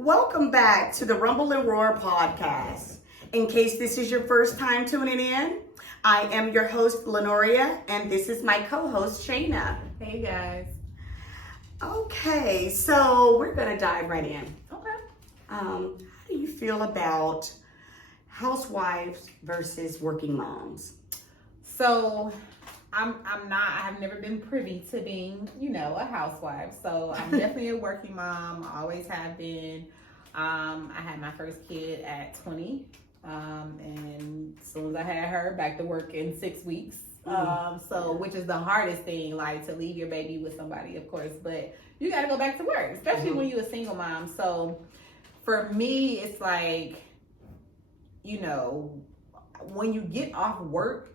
Welcome back to the Rumble and Roar podcast. In case this is your first time tuning in, I am your host, Lanoria, and this is my co-host, Shaina. Hey guys. Okay, so we're gonna dive right in. Okay. How do you feel about housewives versus working moms? So I have never been privy to being, a housewife. So I'm definitely a working mom, always have been. I had my first kid at 20. And as soon as I had her, back to work in 6 weeks. Which is the hardest thing, like to leave your baby with somebody, of course, but you got to go back to work, especially when you're a single mom. So for me, it's like, when you get off work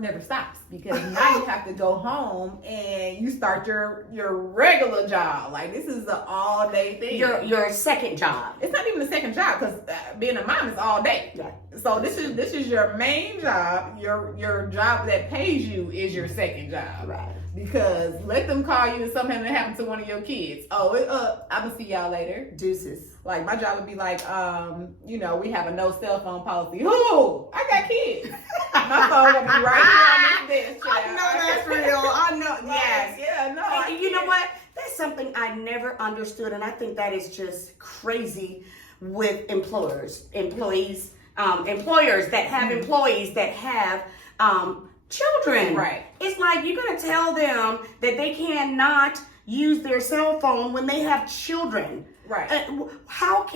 never stops, because now you have to go home and you start your regular job. Like, this is an all day thing. Your second job. It's not even a second job, because being a mom is all day. Yeah. So this is your main job. Your job that pays you is your second job. Right. Because let them call you and something happened to one of your kids. Oh, I'm gonna see y'all later. Deuces. Like, my job would be like, we have a no cell phone policy. Who? I got kids. My phone will be right here on this desk. I know that's real. I know. Yes. Yeah, no. And you know what? That's something I never understood, and I think that is just crazy with employers that have employees that have children. Right. It's like, you're gonna tell them that they cannot use their cell phone when they have children. Right. How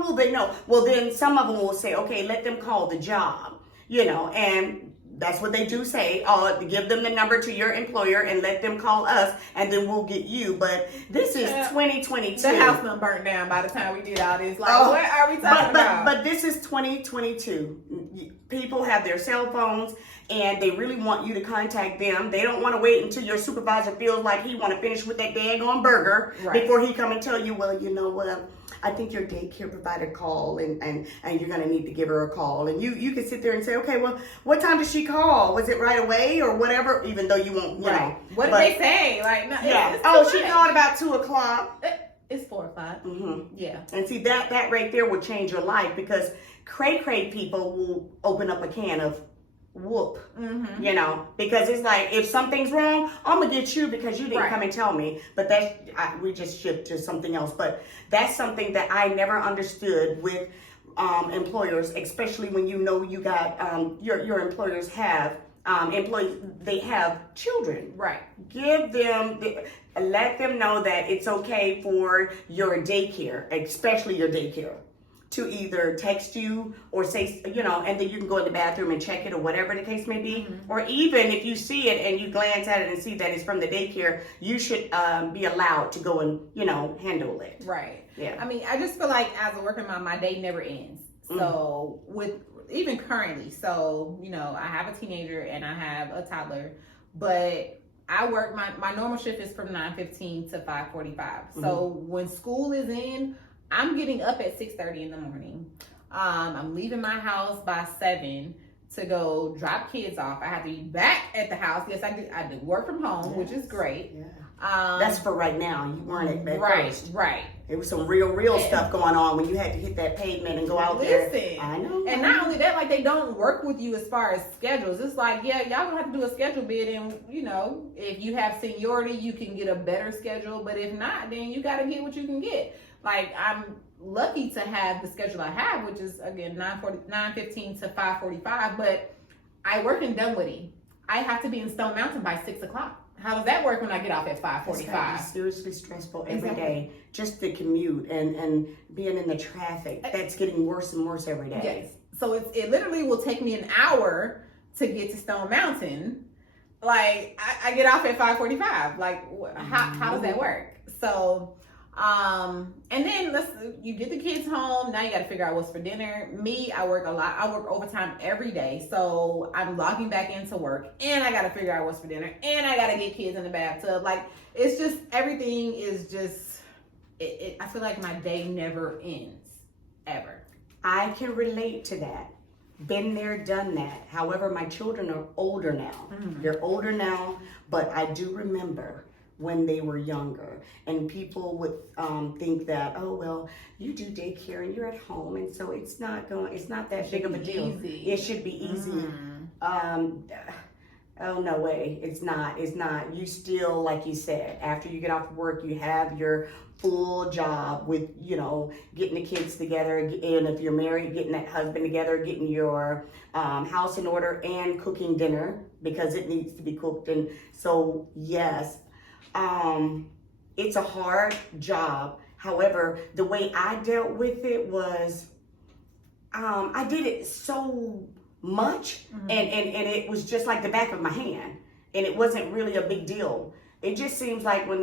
will they know? Well, then some of them will say, okay, let them call the job, and that's what they do say. Give them the number to your employer and let them call us, and then we'll get you. But this is 2022. The house done burnt down by the time we did all this. Like, what are we talking about? But this is 2022. People have their cell phones, and they really want you to contact them. They don't want to wait until your supervisor feels like he want to finish with that daggone burger before he come and tell you, well, you know what? I think your daycare provider called, and you're going to need to give her a call. And you can sit there and say, okay, well, what time did she call? Was it right away or whatever? Even though you won't, you know. What did they say? Like, no, yeah. She called about 2:00. It's 4 or 5. Mm-hmm. Yeah. And see, that right there will change your life, because cray people will open up a can of whoop, because it's like, if something's wrong, I'm gonna get you because you didn't come and tell me. But we just shift to something else. But that's something that I never understood with employers, especially when you got your employers have employees, they have children. Right. Let them know that it's okay for your daycare, especially your daycare, to either text you or say, and then you can go in the bathroom and check it or whatever the case may be. Mm-hmm. Or even if you see it and you glance at it and see that it's from the daycare, you should be allowed to go and, handle it. Right. Yeah. I mean, I just feel like as a working mom, my day never ends. Mm-hmm. So even currently, I have a teenager and I have a toddler, but I work, my normal shift is from 9:15 to 5:45. Mm-hmm. So when school is in, I'm getting up at 6:30 in the morning. I'm leaving my house by 7 to go drop kids off. I have to be back at the house. Yes, I do work from home, which is great. Yeah. That's for right now. You weren't at first. Right. It was some real stuff going on when you had to hit that pavement and go out there. I know. And not only that, like, they don't work with you as far as schedules. It's like, yeah, y'all gonna have to do a schedule bid, and if you have seniority, you can get a better schedule. But if not, then you got to get what you can get. Like, I'm lucky to have the schedule I have, which is, again, 9:15 to 5:45, but I work in Dunwoody. I have to be in Stone Mountain by 6 o'clock. How does that work when I get off at 5:45? It's seriously stressful every day. Just the commute and being in the traffic. That's getting worse and worse every day. Yes. So it literally will take me an hour to get to Stone Mountain. Like, I get off at 5:45. Like, how does that work? So, and then you get the kids home. Now you got to figure out what's for dinner. Me, I work a lot. I work overtime every day. So I'm logging back into work, and I got to figure out what's for dinner, and I got to get kids in the bathtub. Like, it's just, everything is just, I feel like my day never ends, ever. I can relate to that. Been there, done that. However, my children are older now. Mm-hmm. They're older now, but I do remember when they were younger. And people would think that, oh, well, you do daycare and you're at home, and so it's not that big of a deal. Easy. It should be easy. Oh, no way. It's not. You still, like you said, after you get off work, you have your full job with, getting the kids together. And if you're married, getting that husband together, getting your house in order and cooking dinner because it needs to be cooked. And so, yes, it's a hard job. However, the way I dealt with it was, I did it so much, and it was just like the back of my hand, and it wasn't really a big deal. It just seems like when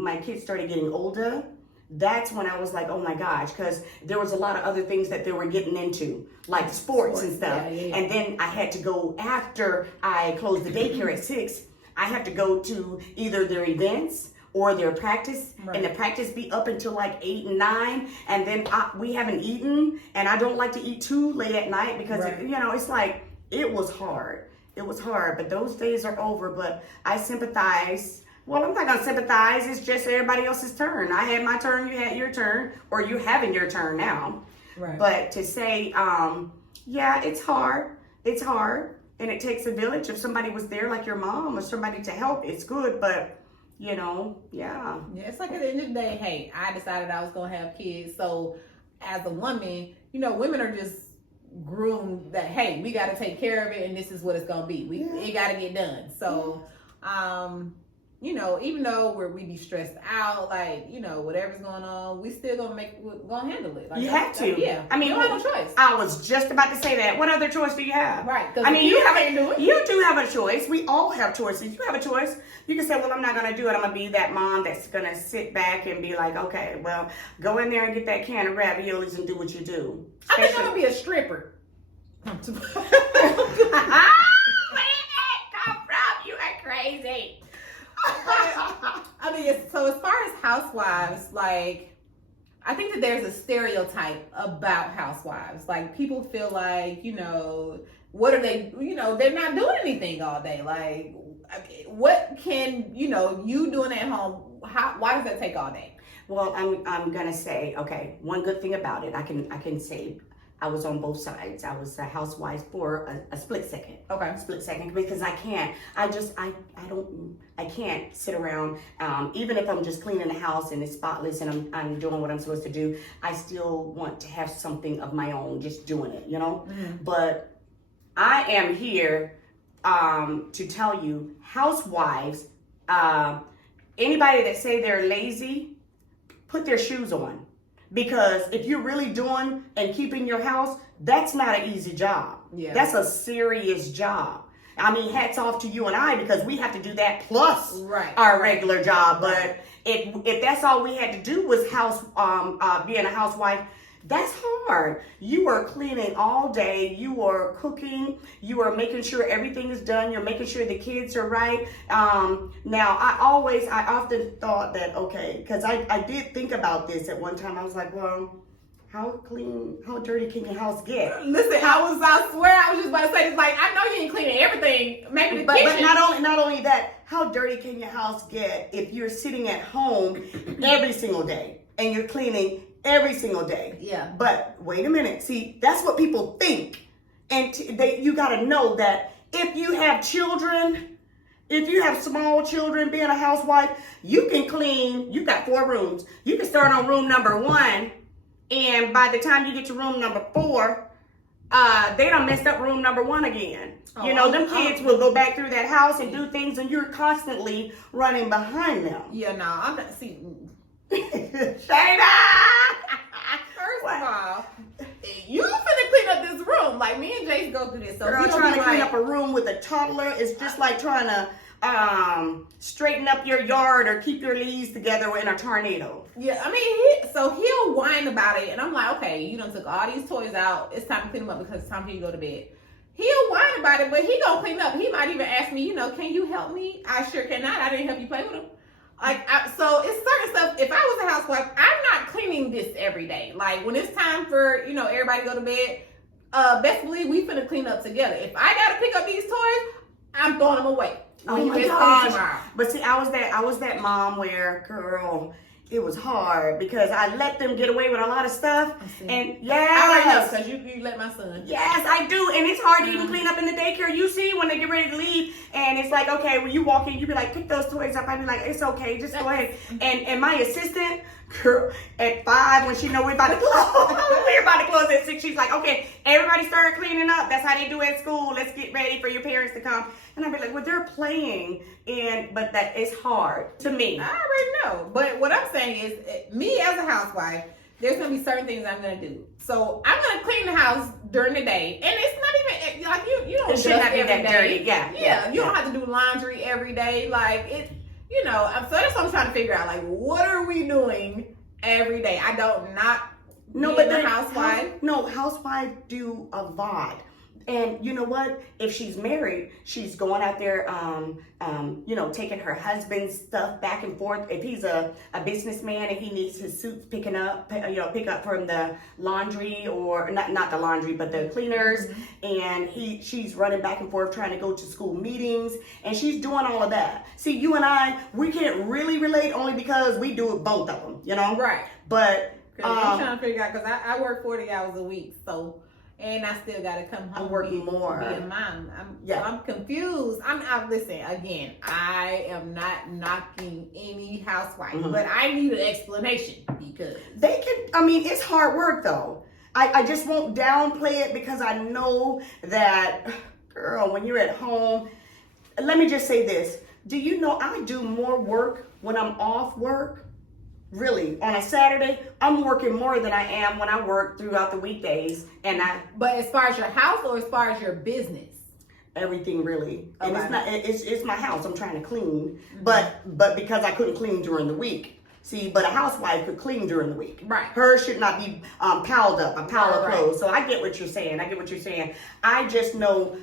my kids started getting older, that's when I was like, oh my gosh, because there was a lot of other things that they were getting into, like sports and stuff. Yeah. And then I had to go, after I closed the daycare at 6, I had to go to either their events or their practice, and the practice be up until like 8 and 9, and then we haven't eaten, and I don't like to eat too late at night because it's like, it was hard. It was hard, but those days are over. But I sympathize. Well, I'm not gonna sympathize. It's just everybody else's turn. I had my turn, you had your turn, or you having your turn now. Right. But to say, yeah, it's hard. It's hard, and it takes a village. If somebody was there, like your mom or somebody to help, it's good. But yeah. Yeah, it's like at the end of the day, hey, I decided I was going to have kids. So as a woman, women are just groomed that, hey, we got to take care of it and this is what it's going to be. It got to get done. So, even though we be stressed out, like, whatever's going on, we still gonna handle it. Like, you have to. Yeah. I mean, you don't have no choice. I was just about to say that. What other choice do you have? Right. I mean, you do have a choice. We all have choices. You have a choice. You can say, well, I'm not gonna do it. I'm gonna be that mom that's gonna sit back and be like, okay, well, go in there and get that can of raviolis and do what you do. I think I'm gonna be a stripper. Where did that come from? You are crazy. I mean, so as far as housewives, like, I think that there's a stereotype about housewives. Like, people feel like, what are they, they're not doing anything all day. Like, what can, you doing at home, why does that take all day? Well, I'm going to say, okay, one good thing about it, I can say, I was on both sides. I was a housewife for a split second. Okay. Split second, because I can't. I can't sit around. Even if I'm just cleaning the house and it's spotless and I'm doing what I'm supposed to do, I still want to have something of my own, just doing it, Mm-hmm. But I am here to tell you, housewives, anybody that say they're lazy, put their shoes on. Because if you're really doing and keeping your house, that's not an easy job. Yeah. That's a serious job. I mean, hats off to you and I, because we have to do that plus our regular job. But if that's all we had to do was being a housewife, that's hard. You are cleaning all day. You are cooking. You are making sure everything is done. You're making sure the kids are right. Now, I often thought that, okay, because I did think about this at one time. I was like, well, how dirty can your house get? Listen, I swear I was just about to say this. Like, I know you ain't cleaning everything, maybe the kitchen. But not only that, how dirty can your house get if you're sitting at home every single day and you're cleaning every single day? Yeah. But wait a minute. See, that's what people think. And you got to know that if you have children, if you have small children, being a housewife, you can clean. You got 4 rooms. You can start on room number 1. And by the time you get to room number 4, they done messed up room number 1 again. Them kids will go back through that house and do things, and you're constantly running behind them. Yeah, no, I'm not. See, Shaina! First of all, you finna clean up this room. Like, me and Jace go through this. So girl, trying to clean up a room with a toddler is just like trying to straighten up your yard or keep your leaves together in a tornado. Yeah, I mean, he'll whine about it, and I'm like, okay, you done took all these toys out. It's time to clean them up because it's time for you to go to bed. He'll whine about it, but he gonna clean up. He might even ask me, can you help me? I sure cannot. I didn't help you play with him. So it's certain stuff. If I was a housewife, I'm not cleaning this every day. Like, when it's time for, everybody to go to bed, best believe we finna clean up together. If I gotta pick up these toys, I'm throwing them away. when you miss school tomorrow. But see, I was that mom where, girl, it was hard because I let them get away with a lot of stuff. And I already know because you let my son. Yes, I do. And it's hard to even clean up in the daycare. You see when they get ready to leave and it's like, okay, when you walk in, you be like, pick those toys up. I be like, it's okay, just go ahead. And my assistant, girl, at 5 when she know we're about to close at 6, she's like, okay, everybody started cleaning up. That's how they do at school. Let's get ready for your parents to come. And I'd be like, well, they're playing, but that is hard to me. I already know. But what I'm saying is, me as a housewife, there's going to be certain things I'm going to do. So I'm going to clean the house during the day. And it's not even, like, you don't it should not be that dirty. Yeah, you don't have to do laundry every day. Like, it, so that's what I'm trying to figure out. Like, what are we doing every day? I don't not no, be but the housewife. Housewives do a lot. And you know what? If she's married, she's going out there, taking her husband's stuff back and forth. If he's a businessman and he needs his suits pick up from the laundry or not the laundry, but the cleaners. And she's running back and forth trying to go to school meetings and she's doing all of that. See, you and I, we can't really relate only because we do it both of them, Right. But I'm trying to figure out because I work 40 hours a week, so. And I still got to come home. I'm working more. Be a mom. So I'm confused. Listen, again, I am not knocking any housewife, but I need an explanation because. It's hard work though. I just won't downplay it because I know that, girl, when you're at home, let me just say this. Do you know I do more work when I'm off work? Really, on a Saturday, I'm working more than I am when I work throughout the weekdays. But as far as your house or as far as your business? Everything really. And it's my house I'm trying to clean. But because I couldn't clean during the week. See, but a housewife could clean during the week. Right. Hers should not be piled up, a pile of clothes. So I get what you're saying. I just know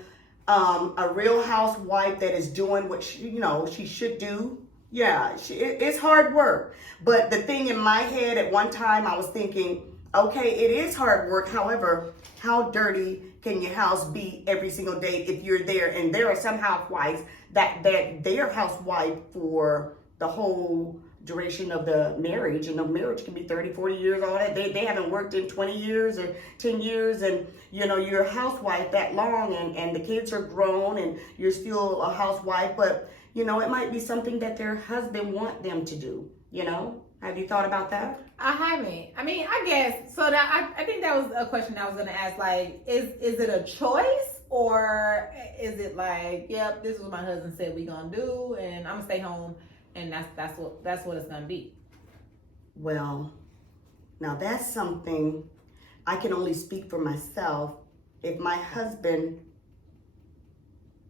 a real housewife that is doing what she should do. Yeah, it's hard work. But the thing in my head at one time, I was thinking, okay, it is hard work. However, how dirty can your house be every single day if you're there? And there are some housewives that they're housewife for the whole duration of the marriage. And the marriage can be 30, 40 years, all that. They haven't worked in 20 years or 10 years. And, you're a housewife that long and the kids are grown and you're still a housewife. But it might be something that their husband want them to do, Have you thought about that? I haven't. I guess, so that I think that was a question I was going to ask, like, is it a choice or is it like, yep, this is what my husband said we going to do and I'm going to stay home and that's what it's going to be? Well, now that's something I can only speak for myself. If my husband,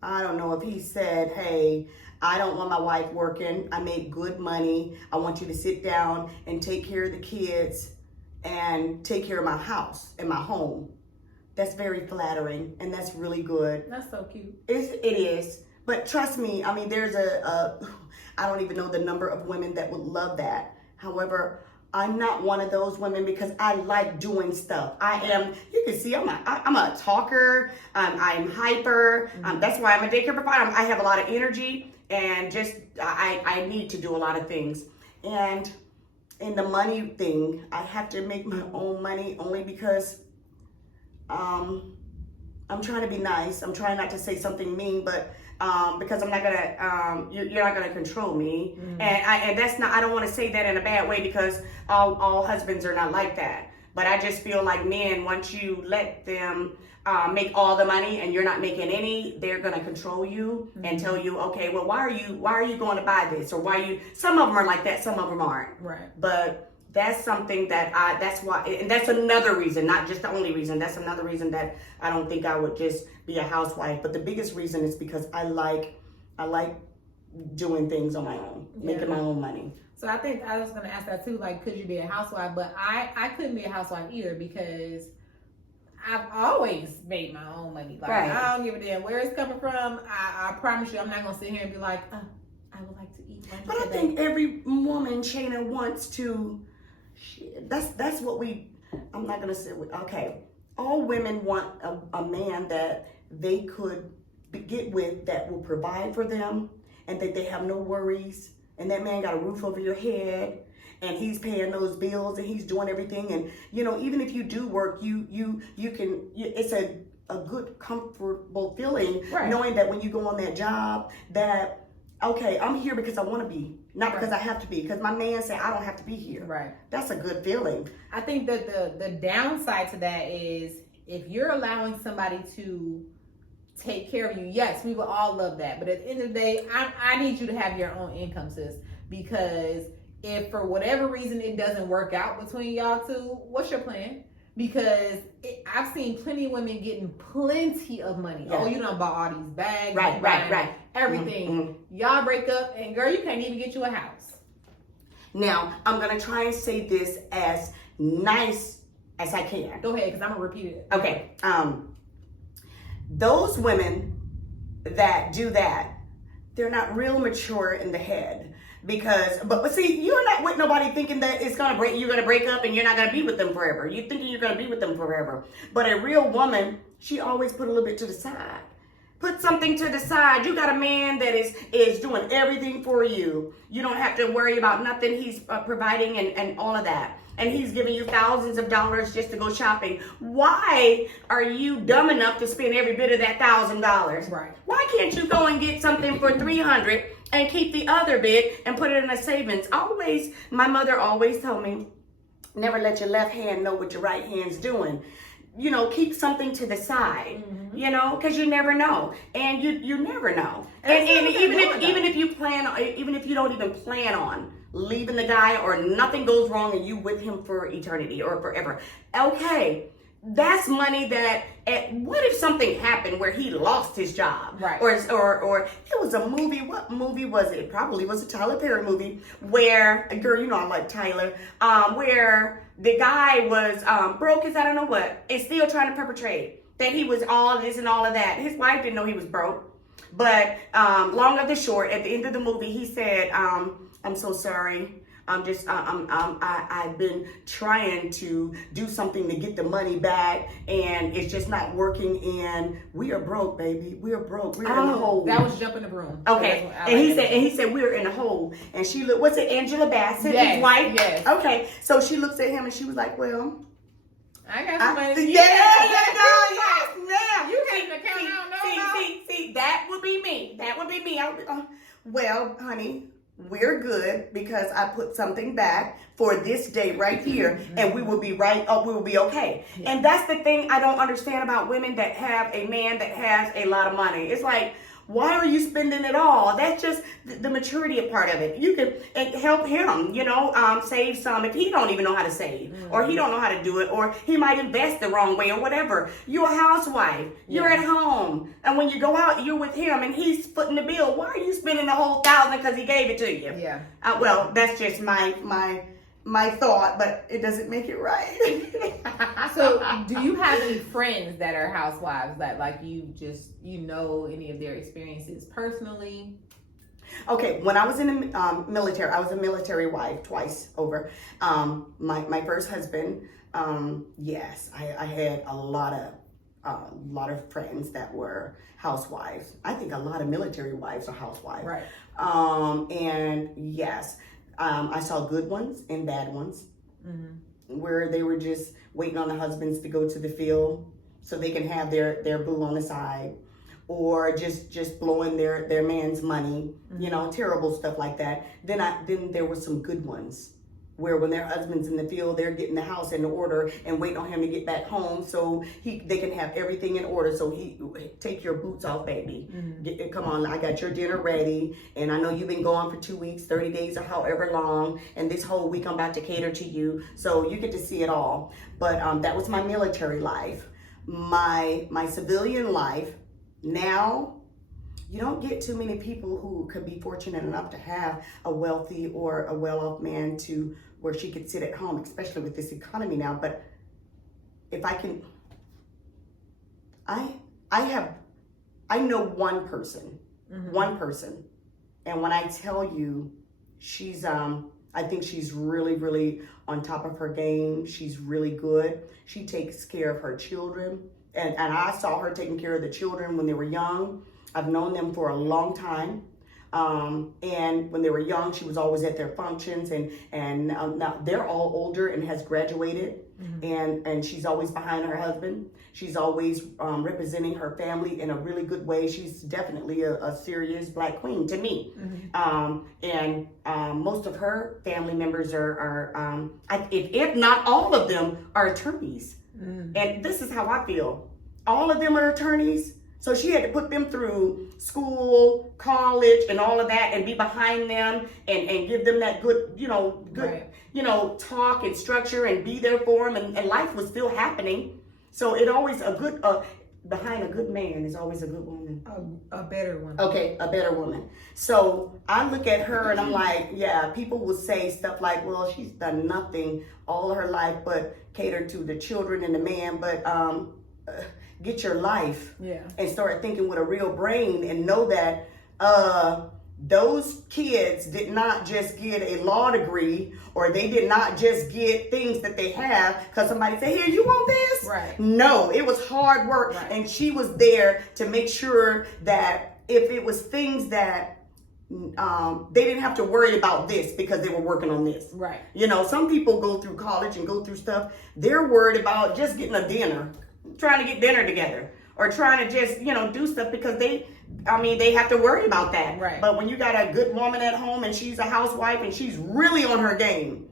I don't know if he said, hey, I don't want my wife working. I make good money. I want you to sit down and take care of the kids and take care of my house and my home. That's very flattering and that's really good. That's so cute. It is. But trust me, there's I don't even know the number of women that would love that. However, I'm not one of those women because I like doing stuff. You can see I'm a talker. I'm hyper. That's why I'm a daycare provider. I have a lot of energy and I need to do a lot of things. And in the money thing, I have to make my own money only because I'm trying to be nice. I'm trying not to say something mean, but because I'm not gonna, you're not gonna control me, and that's not. I don't want to say that in a bad way because all husbands are not like that. But I just feel like men, once you let them make all the money and you're not making any, they're gonna control you and tell you, okay, well, why are you going to buy this or why you? Some of them are like that, some of them aren't. Right. But that's something that that's why, and that's another reason, not just the only reason. That's another reason that I don't think I would just be a housewife. But the biggest reason is because I like doing things on my own, making my own money. So I think I was going to ask that too, like, could you be a housewife? But I couldn't be a housewife either because I've always made my own money. Like, I don't give a damn where it's coming from. I promise you, I'm not going to sit here and be like, oh, I would like to eat lunch But today. I think every woman, Shaina, wants to. That's what we. I'm not going to say. Okay, all women want a man that they could get with that will provide for them, and that they have no worries, and that man got a roof over your head, and he's paying those bills, and he's doing everything. And even if you do work, it's a good, comfortable feeling, right, knowing that when you go on that job, that okay, I'm here because I want to be, not because I have to be, because my man said I don't have to be here. Right. That's a good feeling. I think that the downside to that is if you're allowing somebody to take care of you, yes, we would all love that. But at the end of the day, I need you to have your own income, sis, because if for whatever reason it doesn't work out between y'all two, what's your plan? Because I've seen plenty of women getting plenty of money. Yeah. Oh, you done bought all these bags, right, everything. Mm-hmm. Y'all break up, and girl, you can't even get you a house. Now, I'm gonna try and say this as nice as I can. Go ahead, because I'm gonna repeat it. Okay. Those women that do that, they're not real mature in the head. But see, you're not with nobody thinking that you're gonna break up and you're not gonna be with them forever. You're thinking you're gonna be with them forever. But a real woman, she always put a little bit to the side. Put something to the side. You got a man that is doing everything for you. You don't have to worry about nothing. He's providing and all of that. And he's giving you thousands of dollars just to go shopping. Why are you dumb enough to spend every bit of that $1,000? Right. Why can't you go and get something for $300 and keep the other bit and put it in a savings? My mother always told me, never let your left hand know what your right hand's doing. Keep something to the side, because you never know. And you never know. And even if you don't even plan on leaving the guy, or nothing goes wrong and you with him for eternity or forever, okay, that's money that, what if something happened where he lost his job? Right. Or it was a movie. What movie was it? It probably was a Tyler Perry movie where, girl, I like Tyler, where the guy was broke as I don't know what, and still trying to perpetrate that he was all this and all of that. His wife didn't know he was broke. But long of the short, at the end of the movie, he said, I'm so sorry. I've been trying to do something to get the money back, and it's just not working. And we are broke, baby. We are broke. We're in the hole. That was jumping the broom. Okay. And he said we're in the hole. And she looked. What's it? Angela Bassett, his wife. Yes. Okay. So she looks at him and she was like, "Well, I got some money." Yes, ma'am. You can't account. See, that would be me. That would be me. Well, honey, we're good because I put something back for this day right here, and we will be right up. We will be okay. Yeah. And that's the thing I don't understand about women that have a man that has a lot of money. It's like, why are you spending it all? That's just the maturity part of it. You can help him, save some if he don't even know how to save, or he don't know how to do it, or he might invest the wrong way or whatever. You're a housewife. You're at home. And when you go out, you're with him and he's footing the bill. Why are you spending the whole $1,000 because he gave it to you? Yeah. Well, that's just my thought, but it doesn't make it right. So do you have any friends that are housewives that like you any of their experiences personally? Okay, when I was in the military, I was a military wife twice over. My first husband, yes, I had a lot of friends that were housewives. I think a lot of military wives are housewives. Right. And yes, I saw good ones and bad ones, where they were just waiting on the husbands to go to the field so they can have their boo on the side, or just blowing their man's money, terrible stuff like that. Then there were some good ones where when their husband's in the field, they're getting the house in order and waiting on him to get back home so they can have everything in order. So take your boots off, baby. Come on, I got your dinner ready, and I know you've been gone for 2 weeks, 30 days, or however long, and this whole week I'm about to cater to you, so you get to see it all. But that was my military life. My civilian life, now, you don't get too many people who could be fortunate enough to have a wealthy or a well-off man to where she could sit at home, especially with this economy now. But if I can, I know one person, and when I tell you, she's I think she's really, really on top of her game. She's really good. She takes care of her children, and I saw her taking care of the children when they were young. I've known them for a long time. And when they were young, she was always at their functions, and now they're all older and has graduated, and she's always behind her husband. She's always representing her family in a really good way. She's definitely a serious Black queen to me. And most of her family members are if not all of them, are attorneys. And this is how I feel. All of them are attorneys. So she had to put them through school, college, and all of that, and be behind them and give them that good, talk and structure and be there for them. And life was still happening. So it always behind a good man is always a good woman. A better one. Okay, a better woman. So I look at her and I'm like, yeah, people will say stuff like, well, she's done nothing all her life but cater to the children and the man, but get your life and start thinking with a real brain and know that those kids did not just get a law degree, or they did not just get things that they have because somebody said, here, you want this? Right. No, it was hard work. Right. And she was there to make sure that if it was things that they didn't have to worry about this because they were working on this. Right. Some people go through college and go through stuff. They're worried about just getting a dinner, trying to get dinner together, or trying to just, do stuff because they have to worry about that. Right. But when you got a good woman at home and she's a housewife and she's really on her game,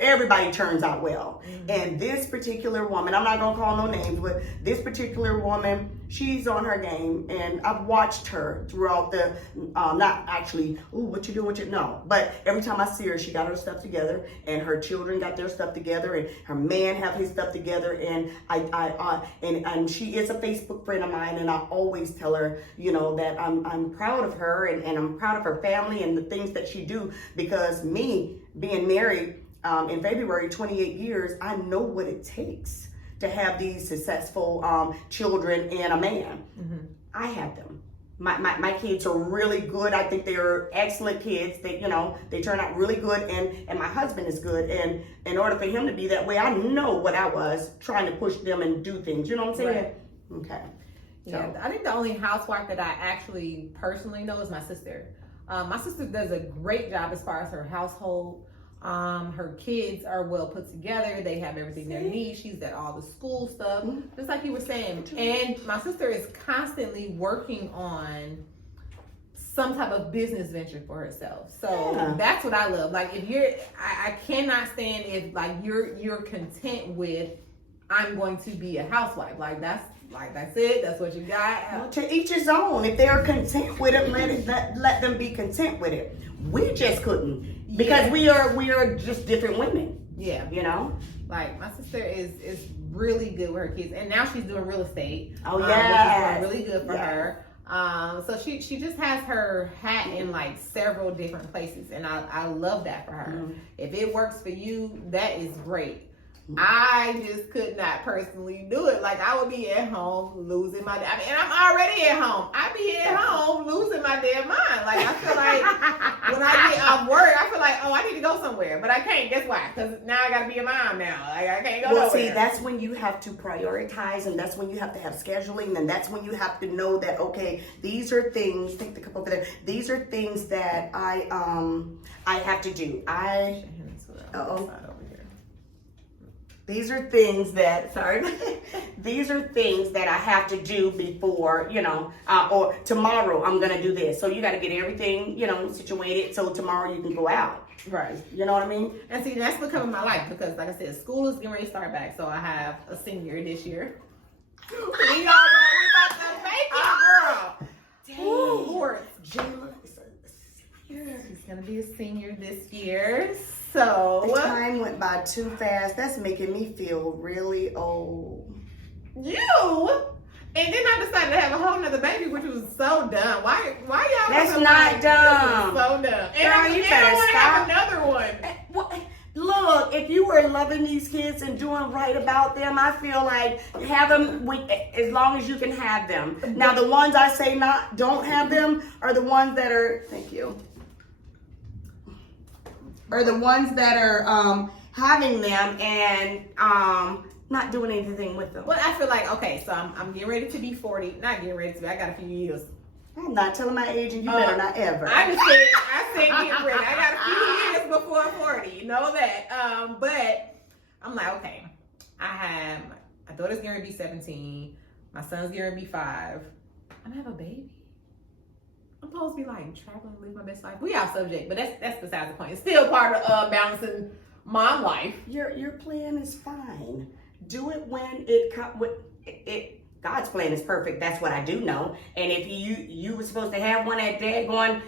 everybody turns out well. And this particular woman, I'm not gonna call no names, but this particular woman, she's on her game, and I've watched her throughout the, not actually, what you doing, no, but every time I see her, she got her stuff together, and her children got their stuff together, and her man have his stuff together, and and she is a Facebook friend of mine, and I always tell her, that I'm proud of her, and I'm proud of her family and the things that she do, because me being married in February, 28 years, I know what it takes to have these successful children and a man. I have them. My kids are really good. I think they are excellent kids. They turn out really good, and my husband is good. And in order for him to be that way, I know what I was trying to push them and do things. You know what I'm saying? Right. Okay. Yeah, I think the only housewife that I actually personally know is my sister. My sister does a great job as far as her household. Her kids are well put together. They have everything they need. She's at all the school stuff, just like you were saying. And my sister is constantly working on some type of business venture for herself. So that's what I love. Like, if I cannot stand if you're content with, I'm going to be a housewife. That's it. That's what you got. Well, to each his own. If they're content with it, let them be content with it. We just couldn't, because we are just different women. Yeah. Like, my sister is really good with her kids, and now she's doing real estate. Oh yeah, which is doing really good for her. So she just has her hat in like several different places, and I love that for her. If it works for you, that is great. I just could not personally do it. Like, I would be at home losing my, and I'm already at home. I be at home losing my damn mind. Like, I feel like when I get off work, I feel like, I need to go somewhere, but I can't. Guess why? Because now I got to be a mom now. Like, I can't go nowhere. See, that's when you have to prioritize, and that's when you have to have scheduling, and that's when you have to know that, okay, these are things. Take the cup over there. These are things that I have to do. These are things that, these are things that I have to do before, or tomorrow I'm going to do this. So you got to get everything, situated so tomorrow you can go out. Right. You know what I mean? And see, that's becoming my life because, like I said, school is getting ready to start back. So I have a senior this year. We about to make it, girl. Dang. Jayla is a senior. She's going to be a senior this year. So the time went by too fast. That's making me feel really old. And then I decided to have a whole nother baby, which was so dumb. Why y'all? That's not dumb. So dumb. And girl, I want to have another one. Look, if you were loving these kids and doing right about them, I feel like have them as long as you can have them. Now, the ones I say don't have them are the ones that are. Thank you. Are the ones that are having them and not doing anything with them. Well, I feel like, okay, so I'm getting ready to be 40. Not getting ready to be. I got a few years. I'm not telling my age, and you better not ever. I said get ready. I got a few years before 40. You know that. But I'm like, okay. I have my daughter's gonna be 17. My son's gonna be 5. I'm gonna have a baby. I'm supposed to be like traveling, live my best life. We off subject, but that's besides the point. It's still part of balancing mom life. Your plan is fine. Do it when it God's plan is perfect. That's what I do know. And if you were supposed to have one at dad going,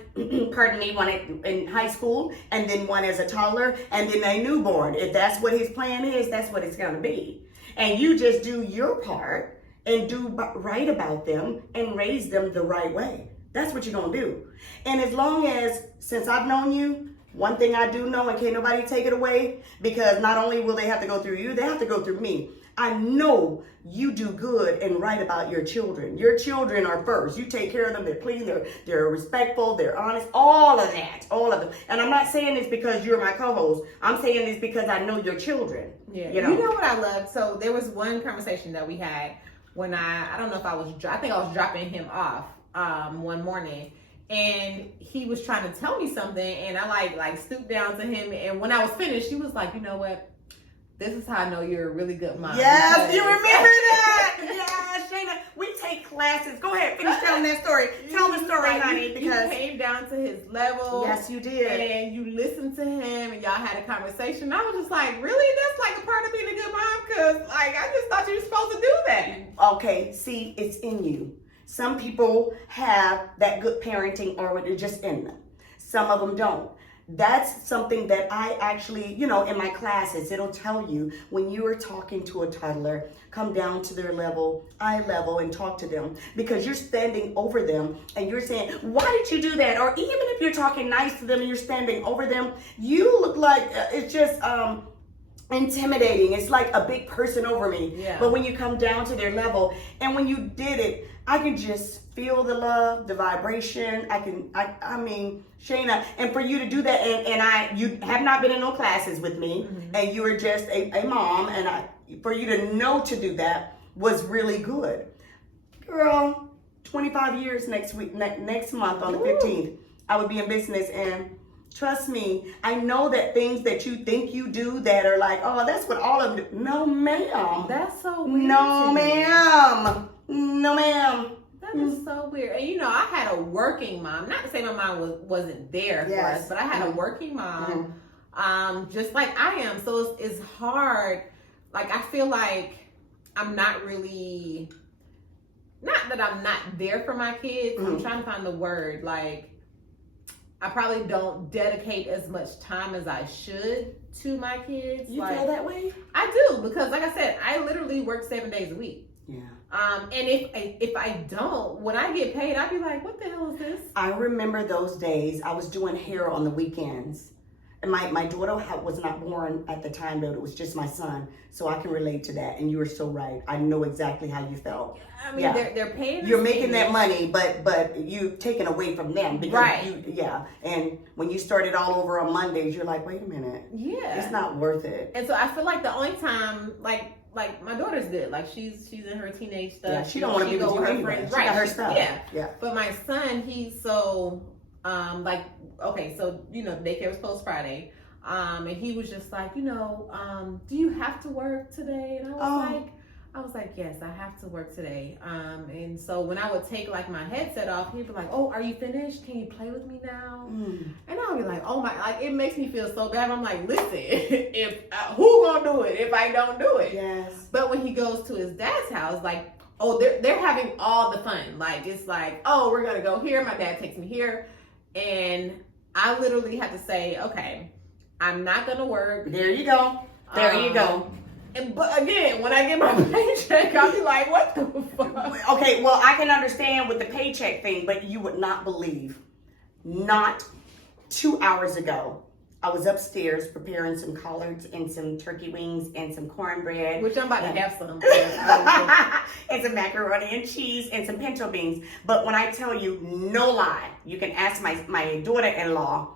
pardon me, one in high school, and then one as a toddler, and then a newborn. If that's what his plan is, that's what it's gonna be. And you just do your part and do right about them and raise them the right way. That's what you're gonna do. And as long as, since I've known you, one thing I do know, and can't nobody take it away, because not only will they have to go through you, they have to go through me. I know you do good and right about your children. Your children are first. You take care of them. They're clean. They're respectful. They're honest. All of that. All of them. And I'm not saying this because you're my co-host. I'm saying this because I know your children. Yeah. You know what I love? So there was one conversation that we had when I don't know if I think I was dropping him off one morning. And he was trying to tell me something. And I like stooped down to him. And when I was finished, he was like, you know what? This is how I know you're a really good mom. Yes, you remember that? Yes, Shaina. We take classes. Go ahead, finish telling that story. Tell the story, honey. Because you came down to his level. Yes, you did. And you listened to him, and y'all had a conversation. I was just like, really? That's like a part of being a good mom? Because like I just thought you were supposed to do that. Okay, see, it's in you. Some people have that good parenting, or it's just in them. Some of them don't. That's something that I actually, in my classes, it'll tell you when you are talking to a toddler, come down to their level, eye level, and talk to them, because you're standing over them and you're saying, why did you do that? Or even if you're talking nice to them and you're standing over them, you look like it's just intimidating. It's like a big person over me. Yeah. But when you come down to their level, and when you did it, I can just feel the love, the vibration. I mean, Shaina, and for you to do that, and you have not been in no classes with me, mm-hmm. and you were just a mom, and for you to know to do that was really good. Girl, 25 years next month on the 15th, I would be in business, and trust me, I know that things that you think you do that are like, oh, that's what all of them do. No, ma'am. That's so weird. No, ma'am. No, ma'am. That is so weird. And I had a working mom. Not to say my mom wasn't there for us, but I had a working mom, just like I am. So it's hard. Like I feel like I'm not really, not that I'm not there for my kids. I'm trying to find the word. Like I probably don't dedicate as much time as I should to my kids. You feel that way? I do, because like I said, I literally work 7 days a week. Yeah. And if I don't, when I get paid, I'd be like, what the hell is this? I remember those days. I was doing hair on the weekends. And my daughter was not born at the time, but it was just my son. So I can relate to that. And you were so right. I know exactly how you felt. I mean, they're paying. You're making that money, but you taking away from them. Because right. And when you started all over on Mondays, you're like, wait a minute. Yeah. It's not worth it. And so I feel like the only time, like my daughter's good. Like she's in her teenage stuff. Yeah, she don't want to be with you anyway. She got her stuff. Yeah. But my son, he's so okay, so daycare was closed Friday. And he was just like, do you have to work today? And I was like, yes, I have to work today. And so when I would take like my headset off, he'd be like, oh, are you finished? Can you play with me now? And I'll be like, oh my, like it makes me feel so bad. I'm like, listen, if who gonna do it if I don't do it? Yes. But when he goes to his dad's house, like, oh, they're having all the fun. Like it's like, oh, we're gonna go here. My dad takes me here, and I literally have to say, okay, I'm not gonna work. There you go. There you go. But again, when I get my paycheck, I'll be like, what the fuck? Okay, well, I can understand with the paycheck thing, but you would not believe. Not 2 hours ago, I was upstairs preparing some collards and some turkey wings and some cornbread. Which I'm about to have some. And some macaroni and cheese and some pinto beans. But when I tell you, no lie, you can ask my daughter-in-law.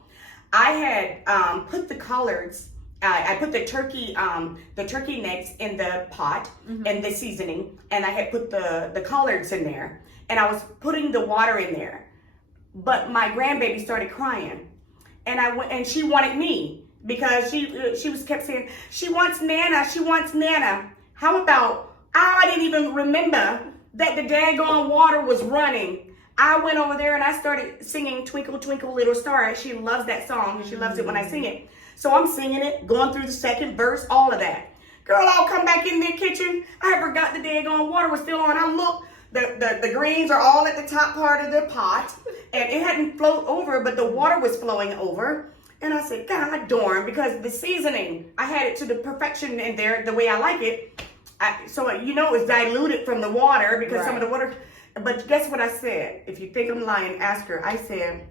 I had put the collards I put the turkey necks in the pot and the seasoning, and I had put the collards in there, and I was putting the water in there. But my grandbaby started crying, and I went, and she wanted me because she was kept saying she wants Nana, she wants Nana. How about I didn't even remember that the daggone water was running. I went over there and I started singing Twinkle Twinkle Little Star. She loves that song and she loves it when I sing it. So I'm singing it, going through the second verse, all of that. Girl, I'll come back in the kitchen. I forgot the daggone water was still on. I look, the greens are all at the top part of the pot, and it hadn't flowed over, but the water was flowing over. And I said, God darn, because the seasoning, I had it to the perfection in there, the way I like it. So it was diluted from the water because some of the water. But guess what I said? If you think I'm lying, ask her. I said,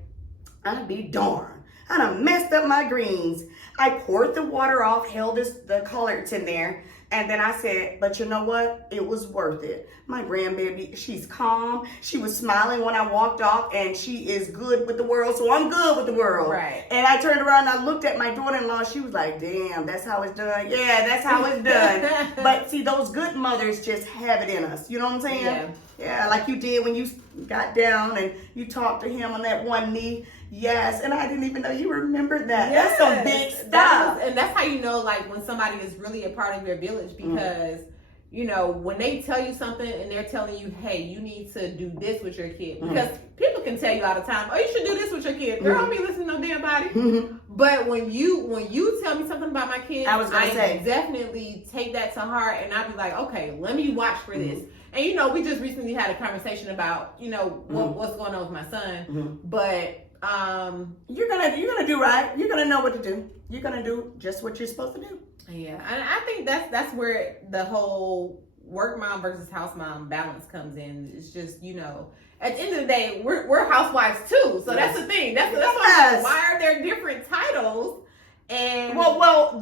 I'd be darned. I done messed up my greens. I poured the water off, held the collards in there, and then I said, but you know what? It was worth it. My grandbaby, she's calm. She was smiling when I walked off, and she is good with the world, so I'm good with the world. Right. And I turned around and I looked at my daughter-in-law. She was like, damn, that's how it's done. Yeah, that's how it's done. But see, those good mothers just have it in us. You know what I'm saying? Yeah. Yeah, like you did when you got down and you talked to him on that one knee. Yes, and I didn't even know you remembered that. Yes. That's some big stuff. And that's how you know, like, when somebody is really a part of your village, because, when they tell you something and they're telling you, hey, you need to do this with your kid. Because people can tell you all the time, oh, you should do this with your kid. Girl, don't be listening to no damn body. But when you tell me something about my kid, I definitely take that to heart, and I'll be like, okay, let me watch for this. And, we just recently had a conversation about, what's going on with my son. But you're gonna do right. You're gonna know what to do. You're gonna do just what you're supposed to do. Yeah, and I think that's where the whole work mom versus house mom balance comes in. It's just, at the end of the day, we're housewives too. So that's the thing. That's why are there different titles? And well,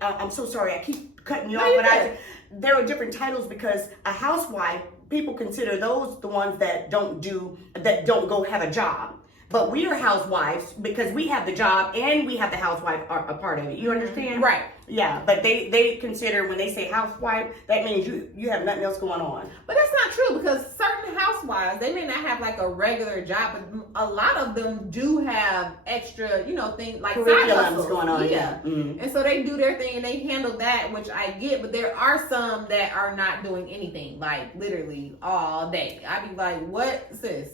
I'm so sorry. I keep cutting you off, but there are different titles because a housewife, people consider those the ones that don't go have a job. But we are housewives because we have the job and we have the housewife are a part of it. You understand? Right. Yeah, but they consider when they say housewife, that means you have nothing else going on. But that's not true, because certain housewives, they may not have like a regular job, but a lot of them do have extra, things like curriculums going on. Yeah. And so they do their thing and they handle that, which I get, but there are some that are not doing anything, like literally all day. I'd be like, what, sis?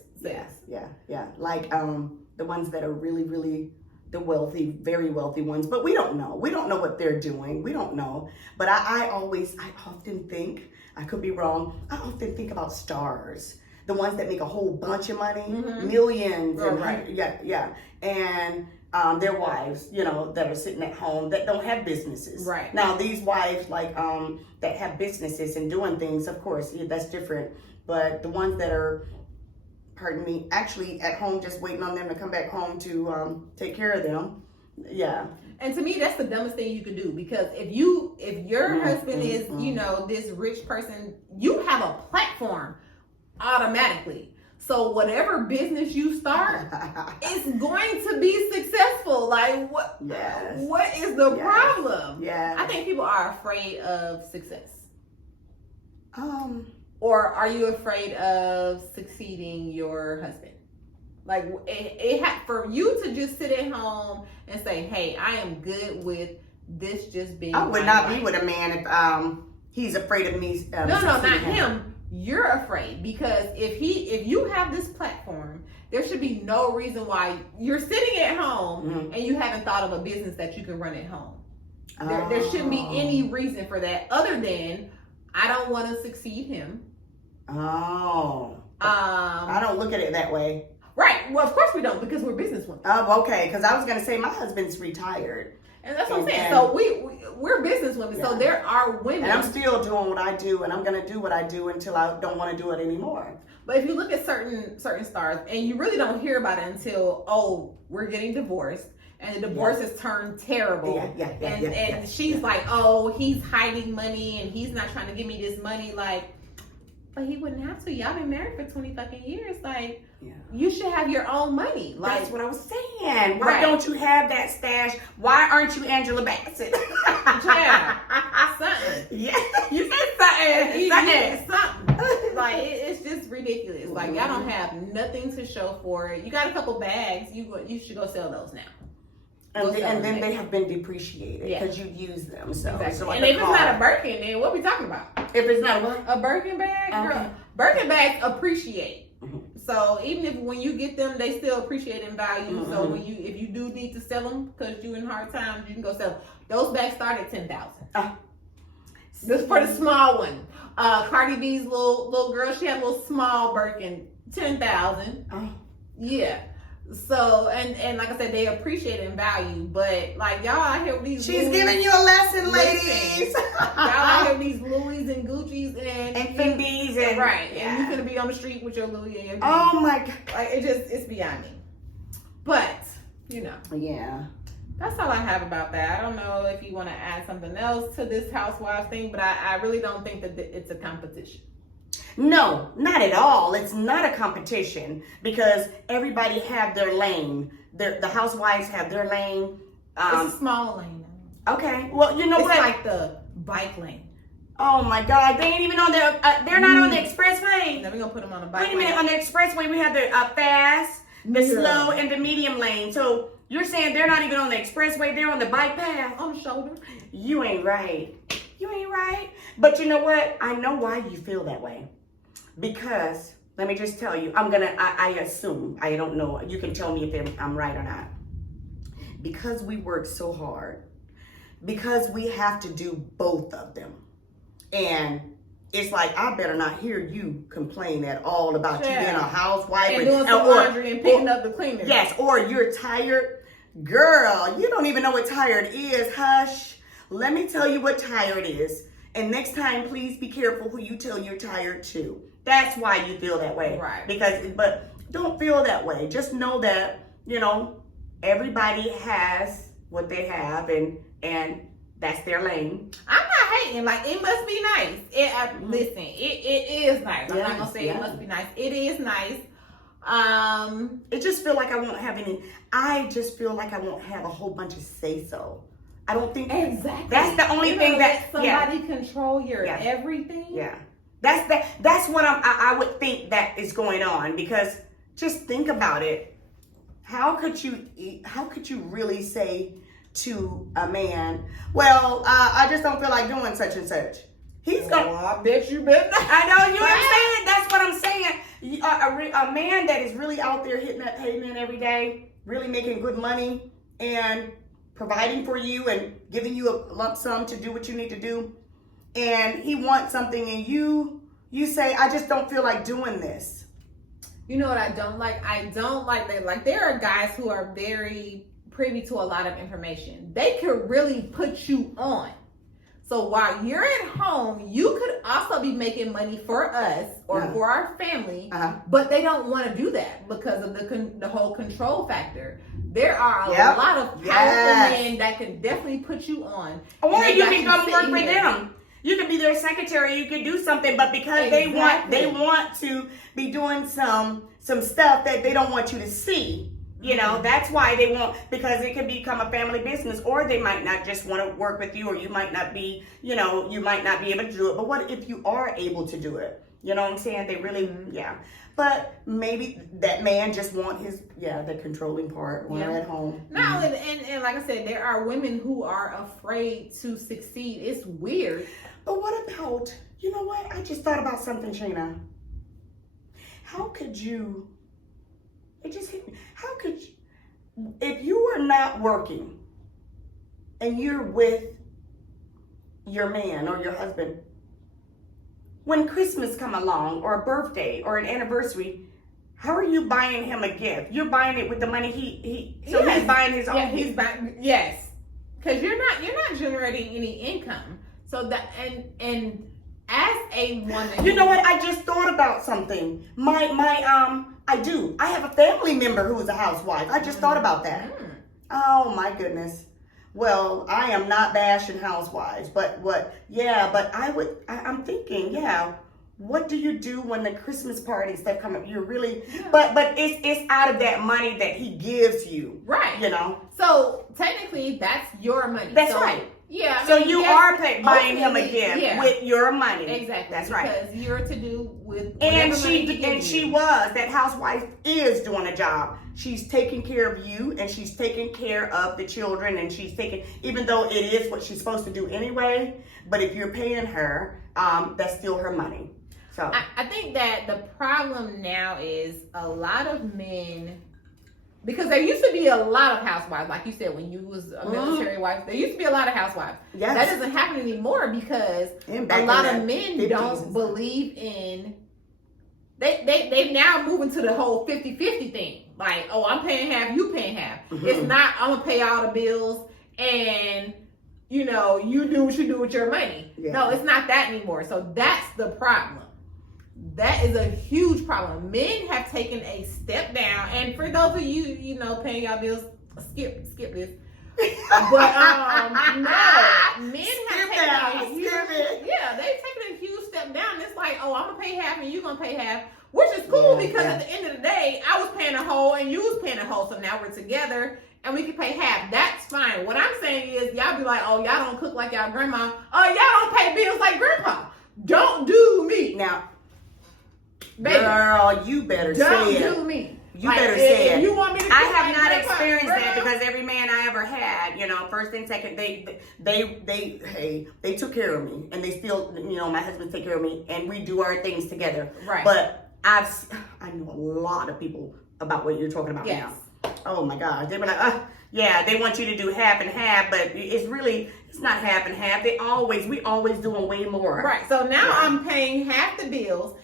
Yeah. Like the ones that are really, really the wealthy, very wealthy ones, but we don't know. We don't know what they're doing. We don't know. But I often think, I could be wrong, I often think about stars. The ones that make a whole bunch of money, millions. And their wives, that are sitting at home that don't have businesses. Right. Now, these wives, like, that have businesses and doing things, of course, that's different. But the ones that are, pardon me, actually at home just waiting on them to come back home to take care of them. Yeah. And to me, that's the dumbest thing you could do, because if your husband is, this rich person, you have a platform automatically. So whatever business you start, it's going to be successful. Like, what is the problem? Yeah. I think people are afraid of success. Or are you afraid of succeeding your husband? Like, for you to just sit at home and say, hey, I am good with this just being I would not be with a man if he's afraid of me. No, not him. You're afraid, because if you have this platform, there should be no reason why you're sitting at home and you haven't thought of a business that you can run at home. There shouldn't be any reason for that other than, I don't want to succeed him. I don't look at it that way. Right. Well, of course we don't, because we're businesswomen. Oh, okay. Because I was going to say my husband's retired. And that's what I'm saying. So we're businesswomen. Yeah. So there are women. And I'm still doing what I do, and I'm going to do what I do until I don't want to do it anymore. But if you look at certain stars, and you really don't hear about it until, we're getting divorced, and the divorce has turned terrible. And she's like, he's hiding money, and he's not trying to give me this money. Like, But he wouldn't have to. Y'all been married for 20 fucking years. Like, Yeah. you should have your own money. Like, That's what I was saying. Why don't you have that stash? Why aren't you Angela Bassett? Yeah. Something. Yeah. You said something. You said something. Like, it's just ridiculous. Like, y'all don't have nothing to show for it. You got a couple bags. You should go sell those now. And then they have been depreciated because you use them. So, exactly. so like and if it's not a Birkin, then what we talking about? If it's not what? A Birkin bag, girl. Birkin bags appreciate. Mm-hmm. So even if when you get them, they still appreciate in value. Mm-hmm. So if you do need to sell them because you in hard times, you can go sell them. Those bags start at $10,000. This for the small one. Cardi B's little girl, she had a little small Birkin, $10,000. Yeah. So and like I said, they appreciate it in value, but like y'all out here with these. She's Louis, giving you a lesson, ladies. Y'all out here with these Louis and Gucci's and Fendi's and right, yeah. And you gonna be on the street with your Louis and your Gucci. Oh my God, like it's beyond me. But yeah. That's all I have about that. I don't know if you want to add something else to this housewife thing, but I really don't think that it's a competition. No, not at all. It's not a competition because everybody have their lane. The housewives have their lane. It's a small lane. Okay. Well, you know what? It's like the bike lane. Oh my God! They ain't even on the. They're not on the expressway. Then we're gonna put them on the bike. Wait a minute. On the expressway, we have the fast, the slow, and the medium lane. So you're saying they're not even on the expressway? They're on the bike path. On the shoulder. You ain't right. You ain't right. But you know what? I know why you feel that way. Because, let me just tell you, I assume, I don't know, you can tell me if I'm right or not. Because we work so hard, because we have to do both of them. And it's like, I better not hear you complain at all about you being a housewife. And doing some laundry and picking up the cleaners. Yes, or you're tired. Girl, you don't even know what tired is. Hush. Let me tell you what tired is. And next time, please be careful who you tell you're tired to. That's why you feel that way. Right. But don't feel that way. Just know that, everybody has what they have and that's their lane. I'm not hating. Like, it must be nice. Listen, it is nice. I'm not going to say it must be nice. It is nice. It just feel like I just feel like I won't have a whole bunch of say-so. I don't think exactly. That's the only thing that somebody control your everything. Yeah. That's what I would think that is going on, because just think about it. How could you really say to a man, well, I just don't feel like doing such and such? I bet you better. I know, you know what I'm saying? That's what I'm saying. A man that is really out there hitting that pavement every day, really making good money and providing for you and giving you a lump sum to do what you need to do, and he wants something and you say, I just don't feel like doing this. You know what I don't like? I don't like that. Like, there are guys who are very privy to a lot of information. They could really put you on. So while you're at home, you could also be making money for us or for our family, but they don't want to do that because of the whole control factor. There are a lot of powerful men that can definitely put you on. Or you can come work for them. You could be their secretary. You could do something, but because they want to be doing some stuff that they don't want you to see. That's why they want, because it can become a family business, or they might not just want to work with you, or you might not be, you might not be able to do it. But what if you are able to do it? You know what I'm saying? They really, But maybe that man just want the controlling part when they're at home. No, and like I said, there are women who are afraid to succeed. It's weird. But what about, you know what? I just thought about something, Shaina. How could you, it just hit me. How could you, if you were not working and you're with your man or your husband, when Christmas come along, or a birthday, or an anniversary, how are you buying him a gift? You're buying it with the money he's buying his own. Yeah, he's buying. Yes, because you're not generating any income. So that and as a woman, you know what? I just thought about something. I have a family member who is a housewife. I just thought about that. Oh my goodness. Well, I am not bashing housewives, but I'm thinking, what do you do when the Christmas party stuff come up? You're really, but it's out of that money that he gives you, right? You know. So technically, that's your money. That's right. Yeah. So you are buying him a gift with your money. Exactly. That's right. Because you're to do with. And that housewife is doing a job. She's taking care of you, and she's taking care of the children, and she's taking, even though it is what she's supposed to do anyway. But if you're paying her, that's still her money. So I think that the problem now is a lot of men, because there used to be a lot of housewives, like you said, when you was a military wife, there used to be a lot of housewives. Yes. That doesn't happen anymore because a lot of men don't believe in, they now moving to the whole 50-50 thing. Like, oh, I'm paying half, you paying half. It's not, I'm going to pay all the bills and, you know, you do what you do with your money. Yeah. No, it's not that anymore. So that's the problem. That is a huge problem. Men have taken a step down, and for those of you, you know, paying y'all bills, skip this. But no, men have taken a huge, they've taken a huge step down. It's like, oh, I'm gonna pay half and you're gonna pay half, which is cool because at the end of the day, I was paying a whole and you was paying a whole, so now we're together and we can pay half. That's fine. What I'm saying is, y'all be like, oh, y'all don't cook like y'all grandma. Oh, y'all don't pay bills like grandpa. Don't do me now. Baby, girl, you better say it. Don't do me. You better say it. You want me to I have not experienced that because every man I ever had, you know, first and second, they took care of me, and they still, you know, my husband take care of me, and we do our things together. Right. But I know a lot of people about what you're talking about now. Oh my gosh, they were like, yeah, they want you to do half and half, but it's not half and half. We always doing way more. Right. So now I'm paying half the bills.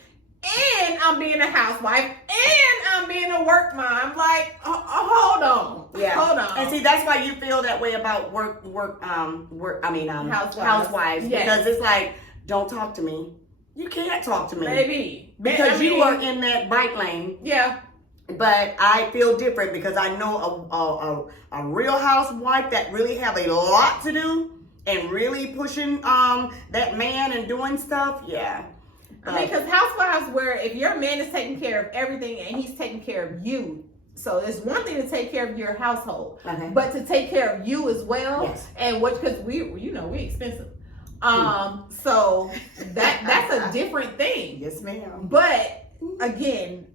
And I'm being a housewife, and I'm being a work mom. Like, hold on, hold on. And see, that's why you feel that way about housewives, because it's like, don't talk to me. You can't talk to me, baby, because you are in that bike lane. Yeah. But I feel different because I know a real housewife that really have a lot to do and really pushing that man and doing stuff. Yeah. I mean, because housewives, where if your man is taking care of everything and he's taking care of you, so it's one thing to take care of your household, but to take care of you as well, and because we expensive, so that's a different thing. Yes, ma'am. But again,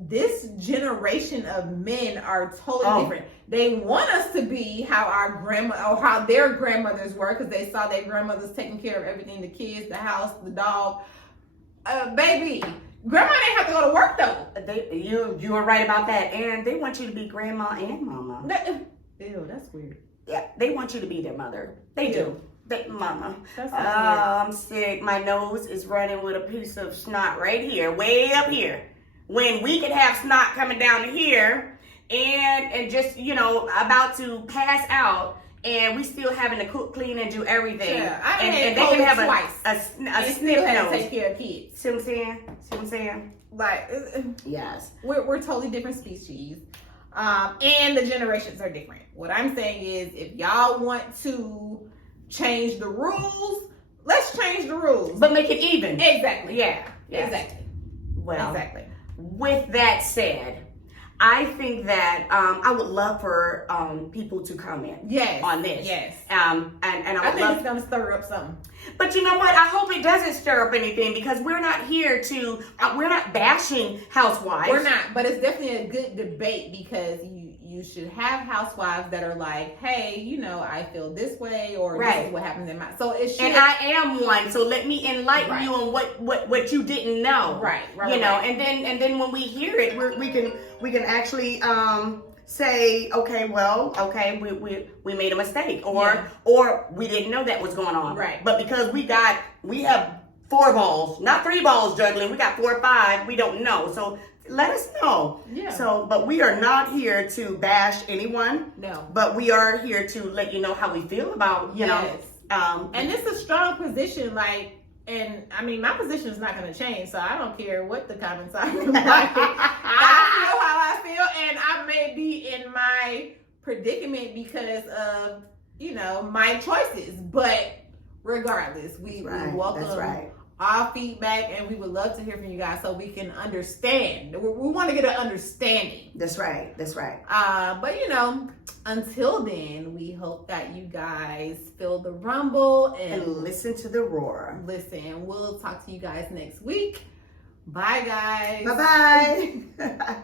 this generation of men are totally different. They want us to be how our grandma or how their grandmothers were, because they saw their grandmothers taking care of everything: the kids, the house, the dog. Baby, grandma didn't have to go to work though. You were right about that, and they want you to be grandma and mama. Ew, that's weird. Yeah, they want you to be their mother. They do. Mama. That's I'm sick. My nose is running with a piece of snot right here, way up here. When we could have snot coming down here, and just about to pass out. And we still having to cook, clean, and do everything. Yeah, I and they can have twice. a still sniff have nose. to take care of kids. See what I'm saying? Like, yes, we're totally different species, and the generations are different. What I'm saying is, if y'all want to change the rules, let's change the rules, but make it even. Exactly. Yeah. Yes. Exactly. Well, exactly. With that said, I think that I would love for people to comment on this. Yes. And I think it's going to stir up something. But you know what? I hope it doesn't stir up anything, because we're not here to, we're not bashing housewives. We're not, but it's definitely a good debate, because you should have housewives that are like, hey, I feel this way, or this is what happens in my, so it should. And I am one, so let me enlighten you on what you didn't know. Right. And then when we hear it, we can actually say, okay, we made a mistake, or we didn't know that was going on. Right. But because we have 4 balls, not 3 balls juggling, we got 4 or 5, we don't know. So let us know. Yeah. So, but we are not here to bash anyone. No. But we are here to let you know how we feel about, you know. And it's a strong position, like, and I mean, my position is not going to change, so I don't care what the comments are. Like, I feel how I feel, and I may be in my predicament because of, my choices. But regardless, we welcome all feedback, and we would love to hear from you guys so we can understand. We want to get an understanding. That's right. That's right. But until then, we hope that you guys feel the rumble And listen to the roar. Listen, we'll talk to you guys next week. Bye, guys. Bye-bye.